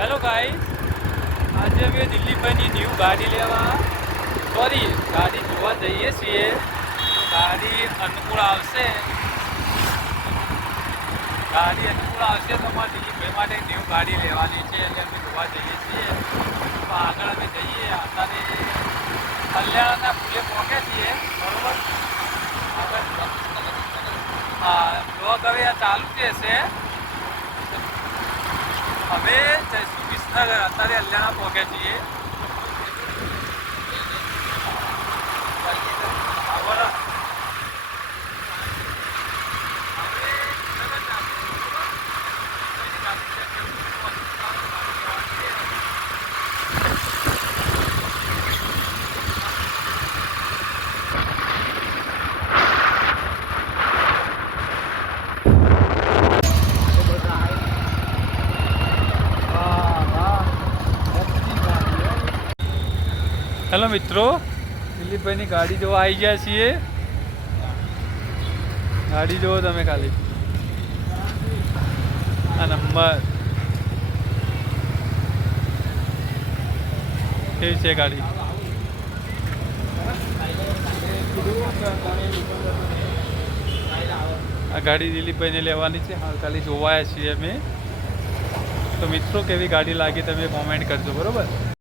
Hello guys, આજે અમે દિલ્હીભાઈની new ગાડી ગાડી જોવા જઈએ છીએ. ગાડી અનુકૂળ આવશે તો અમારે દિલ્હીભાઈ માટે ન્યૂ ગાડી લેવાની છે એટલે અમે જોવા જઈએ છીએ. તો આગળ અમે જઈએ. અત્યારે કલ્યાણના ફૂલે પહોંચ્યા છીએ, બરોબર. આગળ હા, બ્લોગ હવે આ ચાલુ રહેશે. હવે જઈશું વિસનગર. અત્યારે અલ્યાણા પહોંચ્યા છીએ. હેલો મિત્રો, દિલીપભાઈની ગાડી જોવા આવી ગયા છીએ. ગાડી જોવો તમે ખાલી, આ નંબર કેવી છે ગાડી. આ ગાડી દિલીપભાઈને લેવાની છે. હાલ ખાલી જોવાયા છીએ અમે. તો મિત્રો, કેવી ગાડી લાગી તમે કોમેન્ટ કરજો, બરોબર.